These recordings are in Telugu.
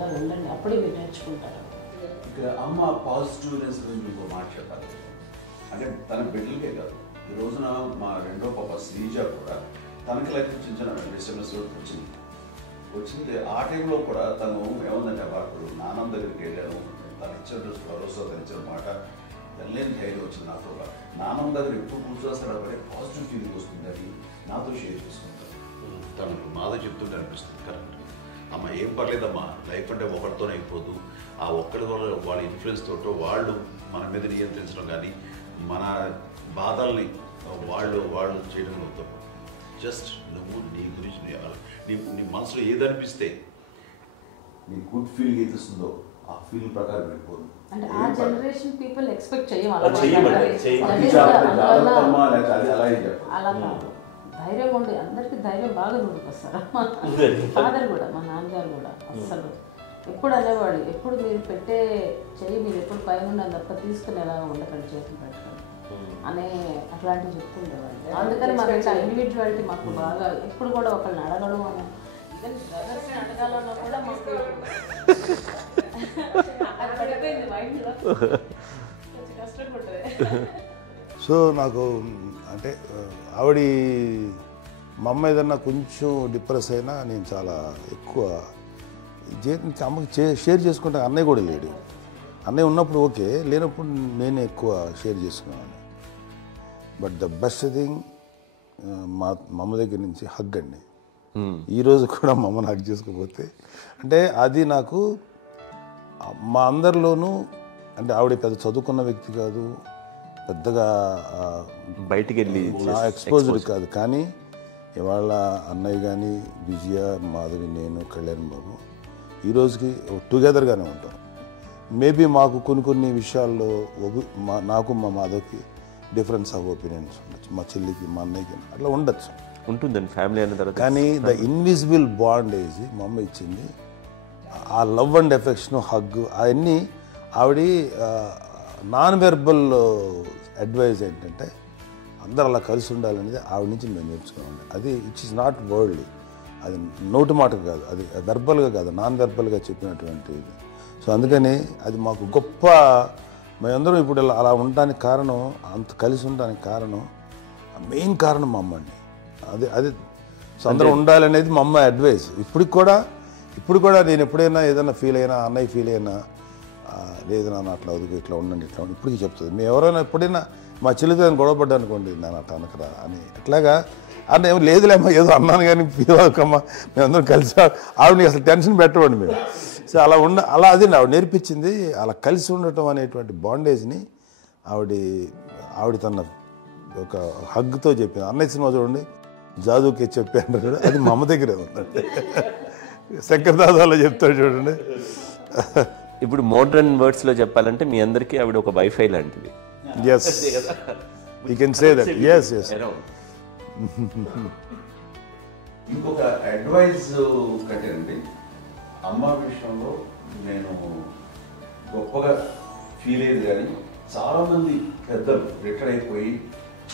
ఇలా ఉండండి, అప్పుడే మీరు నేర్చుకుంటారు. ఇక్కడ అమ్మ పాజిటివ్నెస్ గురించి ఇంకో మాట చెప్పాలి. అంటే తన బిడ్డలకే కాదు, ఈ రోజున మా రెండో పాప శ్రీజ కూడా తనకి లైఫ్ చిన్న డిస్టర్బెన్స్ వచ్చింది. ఆ టైంలో కూడా తను ఏముందంటే అప్పుడు నాన్న దగ్గరికి వెళ్ళాను, తను ఇచ్చిన భరోసా, తను ఇచ్చిన మాట వెళ్ళలేని ధైర్యం వచ్చింది నాకు కూడా. నాన్న దగ్గర ఎప్పుడు కూర్చోస్తాడు అప్పుడే పాజిటివ్ ఫీలింగ్ వస్తుంది, అది నాతో షేర్ చేసుకుంటాను. తను మాతో చెప్తుంటే అనిపిస్తుంది కరెక్ట్ అమ్మ, ఏం పర్లేదమ్మా, లైఫ్ అంటే ఒకరితోనే అయిపోదు, ఆ ఒక్కరి వల్ల వాళ్ళ ఇన్ఫ్లుయెన్స్ తోటో వాళ్ళు మన మీద నియంత్రించడం కానీ మన బాధల్ని వాళ్ళు చేయడం అవుతాం. జస్ట్ నువ్వు నీ గురించి నీ మనసులో ఏదనిపిస్తే నీ గుడ్ ఫీలింగ్ ఏదిస్తుందో ఆ ఫీలింగ్ ప్రకారం వెళ్ళిపోదు. అంటే ఆ జనరేషన్ పీపుల్ ఎక్స్పెక్ట్ చేయం అలా కాదు. ధైర్యం ఉండి అందరికి ధైర్యం బాగా నూరుకొస్తారు. ఫాదర్ కూడా, మా నాన్నగారు కూడా అస్సలు ఎప్పుడు అనేవాడు, ఎప్పుడు మీరు పెట్టే చెయ్యి మీరు ఎప్పుడు పైన ఉండాలి తప్ప తీసుకుని ఎలా ఉండకండి, చేతులు పెట్టుకొని అనే అట్లాంటివి చెప్తుండేవాళ్ళు. అందుకని మాకు ఇంకా ఇండివిజువాలిటీ మాకు బాగా ఎప్పుడు కూడా ఒకళ్ళని అడగడం అని, ఈవెన్ బ్రదర్స్ని అడగాలన్నా కూడా మాకు అది పడిపోయింది మైండ్లో, కొంచెం కష్టంగా ఉంటుంది. సో నాకు అంటే ఆవిడ మా అమ్మ ఏదన్నా కొంచెం డిప్రెస్ అయినా నేను చాలా ఎక్కువ అమ్మకి షేర్ చేసుకుంటే, అన్నయ్య కూడా లేడు. అన్నయ్య ఉన్నప్పుడు ఓకే, లేనప్పుడు నేనే ఎక్కువ షేర్ చేసుకున్నాను. బట్ ద బెస్ట్ థింగ్ మా అమ్మ దగ్గర నుంచి హగ్ అండి. ఈరోజు కూడా మా అమ్మని హగ్ చేసుకోకపోతే అంటే అది నాకు మా అందరిలోనూ, అంటే ఆవిడ పెద్ద చదువుకున్న వ్యక్తి కాదు, పెద్దగా బయటికి వెళ్ళి ఎక్స్పోజర్ కాదు, కానీ ఇవాళ అన్నయ్య కానీ విజయ, మాధవి, నేను, కళ్యాణ్ బాబు ఈ రోజుకి టుగెదర్గానే ఉంటాం. మేబీ మాకు కొన్ని విషయాల్లో నాకు మా మాధవ్కి డిఫరెన్స్ ఆఫ్ ఒపీనియన్స్ ఉండొచ్చు, మా చెల్లికి మా అన్నయ్యకి అట్లా ఉండొచ్చు, ఉంటుందండి ఫ్యామిలీ అన్న తర్వాత. కానీ ద ఇన్విజిబుల్ బాండేజ్ మా అమ్మ ఇచ్చింది, ఆ లవ్ అండ్ ఎఫెక్షన్, హగ్, అవన్నీ ఆవిడ నాన్ వెర్బల్ అడ్వైజ్ ఏంటంటే అందరూ అలా కలిసి ఉండాలనేది ఆవిడ నుంచి మేము నేర్చుకోవాలి. అది ఇట్స్ ఇస్ నాట్ వర్డ్లీ, అది నోటి మాట కాదు, అది వెర్బల్గా కాదు, నాన్ వెర్బల్గా చెప్పినటువంటి ఇది. సో అందుకని అది మాకు గొప్ప, మేమందరం ఇప్పుడు అలా ఉండడానికి కారణం, అంత కలిసి ఉండడానికి కారణం, మెయిన్ కారణం మా అమ్మ అండి. అది సో అందరూ ఉండాలనేది మా అమ్మ అడ్వైస్. ఇప్పుడు కూడా నేను ఎప్పుడైనా ఏదైనా ఫీల్ అయినా, అన్నయ్య ఫీల్ అయినా, లేదు నాన్న అట్లా వదుకు, ఇట్లా ఉండండి, ఇట్లా ఉండి, ఇప్పటికీ చెప్తుంది. మేము ఎవరైనా ఎప్పుడైనా మా చెల్లితో గొడవపడ్డా అనుకోండి, నేను అట్లా అనకరా అని, ఎట్లాగా అన్న ఏమో లేదులేమ్మా, ఏదో అన్నాను కానీ ఫీల్ అవ్వకమ్మా, మేమందరం కలిసి, ఆవిడని అసలు టెన్షన్ పెట్టవండి మేము. సో అలా అది ఆవిడ నేర్పించింది, అలా కలిసి ఉండటం అనేటువంటి బాండేజ్ని ఆవిడ తన ఒక హగ్తో చెప్పింది. అన్నయ్య సినిమా చూడండి, జాదూకి చెప్పాను కూడా, అది మా అమ్మ దగ్గరే ఉందండి. శంకర్ దాదాలో చెప్తాడు చూడండి. ఇప్పుడు మోడ్రన్ వర్డ్స్లో చెప్పాలంటే మీ అందరికీ ఆవిడ ఒక వైఫై లాంటిది. Yes, you can say that. Yes. ఇంకొక అడ్వైజ్ కట్టండి, అమ్మ విషయంలో నేను గొప్పగా ఫీల్ అయ్యేది, కానీ చాలామంది పెద్దలు రిటైర్ అయిపోయి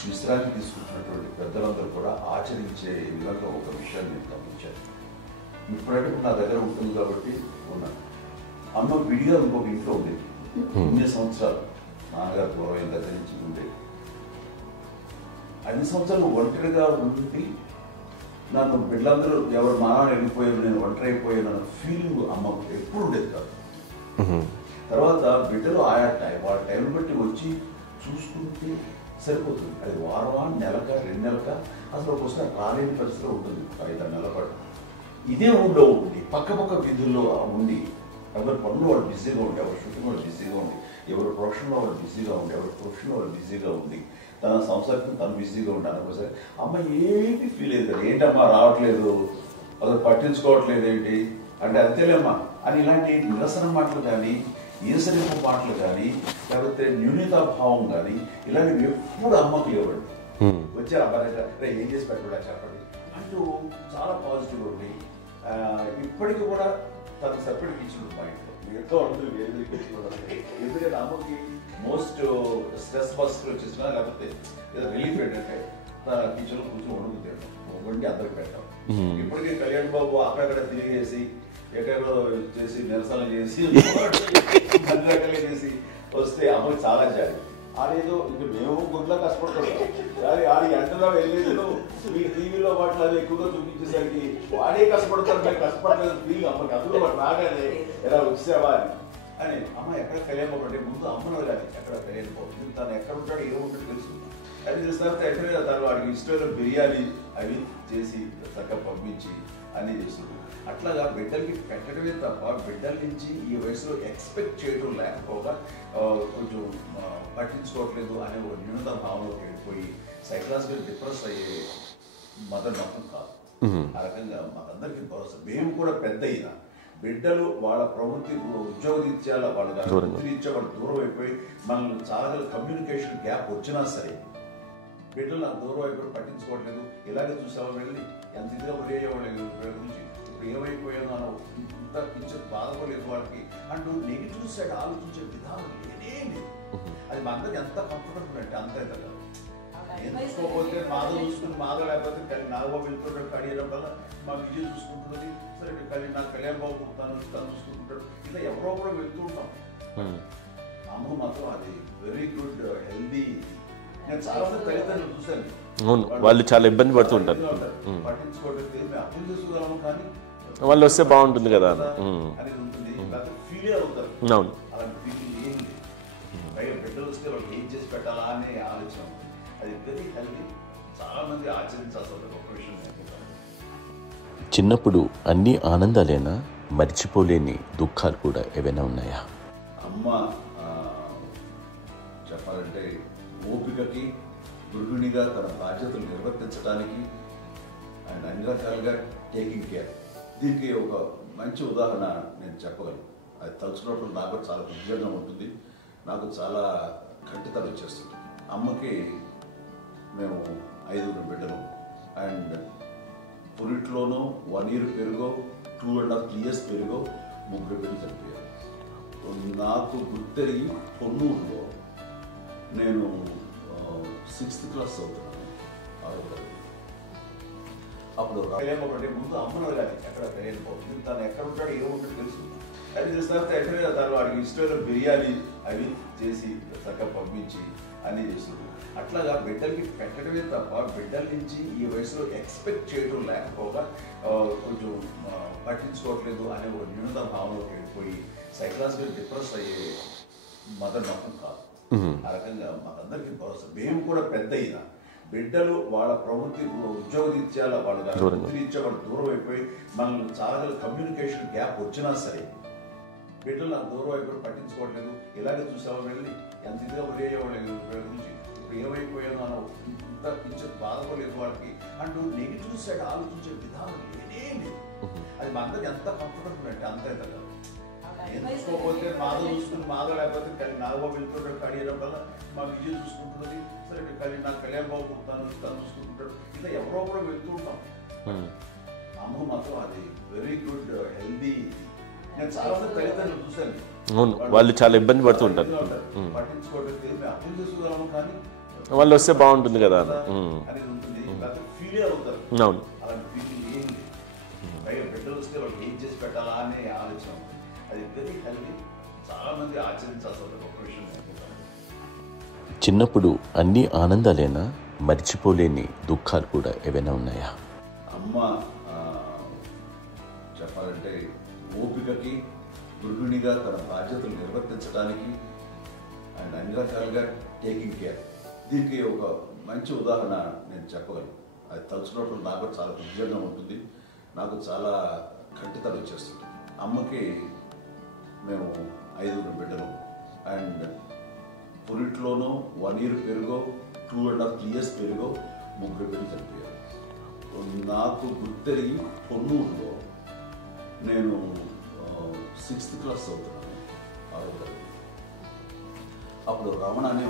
విశ్రాంతి తీసుకుంటున్నటువంటి పెద్దలందరూ కూడా ఆచరించే విధంగా ఒక విషయాన్ని నేను గమనించాను. ఇప్పుడంటే నా దగ్గర ఉంటుంది కాబట్టి ఉన్నాను. అమ్మ విడిగా ఇంకొక ఇంట్లో ఉండేది, ఇన్ని సంవత్సరాలు నాన్నగారు దూరం దగ్గర నుంచి ఉండేది. 5 సంవత్సరాలు ఒంటరిగా ఉండి నన్ను బిడ్డలందరూ ఎవరు మా నాన్న వెళ్ళిపోయారు, నేను ఒంటరి అయిపోయాను అన్న ఫీలింగ్ అమ్మకు ఎప్పుడు ఉండేది కాదు. తర్వాత బిడ్డలు వాళ్ళ టైం బట్టి వచ్చి చూసుకుంటే సరిపోతుంది. అది వారమా, నెలక, 2 నెలక, అసలు ఒకసారి రాలేని పరిస్థితిలో ఉంటుంది. 5-6 నెలల పాటు ఇదే ఊళ్ళో ఉండి పక్క విధుల్లో ఉండి, ఎవరి పనులు వాళ్ళు బిజీగా ఉండి, ఎవరి షూటింగ్ వాళ్ళు బిజీగా ఉండి, ఎవరి ప్రొఫెషన్లో వాళ్ళు బిజీగా ఉండి, ఎవరి ప్రొఫెషన్లో వాళ్ళు బిజీగా ఉండి, తన సంసారం తను బిజీగా ఉంటాను. ఒకసారి అమ్మ ఏమీ ఫీల్ అయ్యేది, ఏంటమ్మా రావట్లేదు, అసలు పట్టించుకోవట్లేదు ఏంటి అంటే, అంతేలేమ్మా అని ఇలాంటి నిరసన మాటలు కానీ, ఈసరింపు మాటలు కానీ, లేకపోతే న్యూనతాభావం కానీ ఇలాంటివి ఎప్పుడు అమ్మకు లేవండి. వచ్చారు అబ్బాయి ఏం చేసి పెట్టకుండా చెప్పండి అంటూ చాలా పాజిటివ్ ఉండి, ఇప్పటికీ కూడా తను సపరేట్ కిచెన్ మా ఇంట్లో ఎంతో ఉంటుంది, వేరే కిచెన్. ఎందుకంటే అమ్మకి మోస్ట్ స్ట్రెస్ బస్టర్ వచ్చేసినా లేకపోతే ఏదో రిలీఫ్ ఏంటంటే తన కిచెన్లో కూర్చొని వండుకు తింటాం. వండి అందరికి పెట్టాం. ఇప్పటికే కళ్యాణ్ బాబు అక్కడక్కడ తిరిగేసి ఎక్కడో చేసి నిరసన చేసి అన్ని రకాలుగా చేసి వస్తే అమ్మకి చాలా జాలి. ఆడేదో ఇంక మేము గుడ్లా కష్టపడుతున్నాం కానీ ఆడి ఎంతలో వెళ్ళేదో మీ టీవీలో వాటిలో అది ఎక్కువగా చూపించేసరికి వాడే కష్టపడతారు, మేము కష్టపడలేదు ఫీల్ అమ్మకి. అందులో వాడు రాగానే ఎలా వచ్చావా అని అమ్మ ఎక్కడ కళ్యాణ్ బాబు అంటే ముందు అమ్మను కానీ ఎక్కడ కళ్యాణ్ బాబు తను ఎక్కడ ఉంటాడు ఏముంటాడు తెలుసు. అది తెలిసిన తర్వాత ఎక్కడ తను వాడికి ఇష్టమైన బిర్యానీ అవి చేసి చక్కగా పంపించి అన్నీ చేస్తున్నాడు. అట్లాగా బిడ్డలకి పెట్టడమే తప్ప బిడ్డల నుంచి ఈ వయసులో ఎక్స్పెక్ట్ చేయడం లేకపోగా కొంచెం పట్టించుకోవట్లేదు అనే ఒక న్యూనత భావనలోకి వెళ్ళిపోయి సైకలాజికల్ డిప్రెస్ అయ్యే మదర్ మొత్తం కాదు. ఆ రకంగా మాకందరికీ భరోసా. మేము కూడా పెద్ద అయినా బిడ్డలు వాళ్ళ ప్రవృత్తి ఉద్యోగరీత్యా వాళ్ళు రీత్యా వాళ్ళు దూరం అయిపోయి మనల్ని చాలా కమ్యూనికేషన్ గ్యాప్ వచ్చినా సరే బిడ్డలు నాకు దూరం అయిపోయి పట్టించుకోవట్లేదు. ఇలాగే చూసావా వెళ్ళి ఎంత ఇదిగా వదిలేవాళ్ళు గురించి ఇప్పుడు ఏమైపోయాను అన్న ఇంత పిక్చర్ బాధపడలేదు వాళ్ళకి అంటూ నెగిటివ్ సైడ్ ఆలోచించే విధానం లేనే లేదు. అది మా అందరికి ఎంత కంఫర్టబుల్ అంటే అంతే కదా. నేను చూసుకోకపోతే మాధవ్ చూసుకుని మాధవ్ లేకపోతే నాగబాబు వెళ్తుంటాడు కడియడం వల్ల మా విజయ్ చూసుకుంటున్నది సరే నాకు కళ్యాణ్ బాబు తను చూసుకుంటుంటాడు. ఇలా ఎవరో కూడా వెళ్తూ ఉంటాం. అమ్మ మాత్రం అది వెరీ గుడ్ హెల్దీ. నేను చాలా మంది తల్లిదండ్రులు చూశాను, వాళ్ళు చాలా ఇబ్బంది పడుతుంటారు. పట్టించుకోవడం మేము అర్థం చేసుకోగలము కానీ వాళ్ళు వస్తే బాగుంటుంది కదా అనేది ఉంటుంది. ఫీల్ అవుతారు. అలాంటి ఫీలింగ్ ఏం లేదు. పైగా బిడ్డలు వస్తే వాళ్ళు ఏం చేసి పెట్టాలా అనే ఆలోచన ఉంటుంది. అది వెరీ హెల్దీ. చాలా మంది ఆచరించాల్సిన ఒక విషయం. చిన్నప్పుడు అన్ని ఆనందాలేనా, మర్చిపోలేని దుఃఖాలు కూడా ఏవైనా ఉన్నాయా? అమ్మ చెప్పాలంటే ఓపికకి గృహిణిగా తన బాధ్యతలు నిర్వర్తించడానికి అండ్ అన్ని రకాలుగా టేకింగ్ కేర్, దీనికి ఒక మంచి ఉదాహరణ నేను చెప్పగలను. అది తలుచుకున్నప్పుడు నాకు చాలా ఉద్యోగం ఉంటుంది, నాకు చాలా ఖండితలు వచ్చేస్తుంది. అమ్మకి మేము 5 బిడ్డలు అండ్ పురిట్లోనూ 1 year పెరుగో 2.5 years పెరుగో 3 బిడ్డలు చనిపోయారు. నాకు గుర్తెరిగి పొన్నూరులో నేను 6th class చదువుతున్నాను. అప్పుడు ఒకటి ముందు అమ్మను కానీ ఎక్కడ కళ్యాణ్ బాబు తను ఎక్కడ ఉంటాడు ఏముంటాడు తెలుసు. అది తెలిసిన తర్వాత ఎక్కడ తను వాడికి ఇష్టమైన బిర్యానీ అవి చేసి చక్కగా పంపించి అన్నీ చేస్తున్నాడు. అట్లాగా బిడ్డలకి పెట్టడమే తప్ప బిడ్డల నుంచి ఈ వయసులో ఎక్స్పెక్ట్ చేయడం లేకపోగా కొంచెం పట్టించుకోవట్లేదు అనే ఒక న్యూనత భావనలోకి వెళ్ళిపోయి సైకలాజికల్ డిప్రెస్ అయ్యే మదర్ మొత్తం కాదు. ఆ రకంగా మాకందరికీ భరోసా. మేము కూడా పెద్ద అయినా బిడ్డలు వాళ్ళ ప్రవృత్తి ఉద్యోగరీత్యా వాళ్ళు రీత్యా వాళ్ళు దూరం అయిపోయి మనల్ని చాలా కమ్యూనికేషన్ గ్యాప్ వచ్చినా సరే బిడ్డలు నాకు దూరం అయిపోయి పట్టించుకోవట్లేదు. ఇలాగే చూసావా వెళ్ళి ఎంత ఇదిగా వదిలేవాళ్ళు గురించి ఇప్పుడు ఏమైపోయాను అన్న ఇంత పిక్చర్ బాధపడలేదు వాళ్ళకి అంటూ నెగిటివ్ సైడ్ ఆలోచించే విధానం లేనే లేదు. అది మా అందరికి ఎంత కంఫర్టబుల్ అంటే అంతే కదా. నేను చూసుకోకపోతే మాధవ్ చూసుకుని మాధవ్ లేకపోతే నాగబాబు వెళ్తుంటాడు కడియడం వల్ల మా విజయ్ చూసుకుంటున్నది సరే నాకు కళ్యాణ్ బాబు తను చూసుకుంటుంటాడు. ఇలా ఎవరో కూడా వెళ్తూ ఉంటాం. అమ్మ మాత్రం అది వెరీ గుడ్ హెల్దీ. నేను చాలా మంది తల్లిదండ్రులు చూశాను, వాళ్ళు చాలా ఇబ్బంది పడుతుంటారు. పట్టించుకోవడం మేము అర్థం చేసుకోగలము కానీ వాళ్ళు వస్తే బాగుంటుంది కదా అనేది ఉంటుంది. ఫీల్ అవుతారు. అలాంటి ఫీలింగ్ ఏం లేదు. పైగా బిడ్డలు వస్తే వాళ్ళు ఏం చేసి పెట్టాలా అనే ఆలోచన ఉంటుంది. అది వెరీ హెల్దీ. చాలా మంది ఆచరించాల్సిన ఒక విషయం. చిన్నప్పుడు అన్ని ఆనందాలేనా, మర్చిపోలేని దుఃఖాలు కూడా ఏవైనా ఉన్నాయా? అమ్మ చెప్పాలంటే ఓపికకి గృహిణిగా తన బాధ్యతలు నిర్వర్తించడానికి అండ్ అన్ని రకాలుగా టేకింగ్ కేర్, దీనికి ఒక మంచి ఉదాహరణ నేను చెప్పగలను. అది తలుచుకున్నప్పుడు నాకు చాలా ఉద్యోగం ఉంటుంది, నాకు చాలా ఖండితలు వచ్చేస్తుంది. అమ్మకి మేము 5 బిడ్డలు అండ్ పురిట్లోనూ 1 year పెరుగో 2.5 years పెరుగో 3 బిడ్డలు చనిపోయారు. నాకు గుర్తెరిగి పొన్నూరులో నేను 6th class చదువుతున్నాను. అప్పుడు రమణ అనే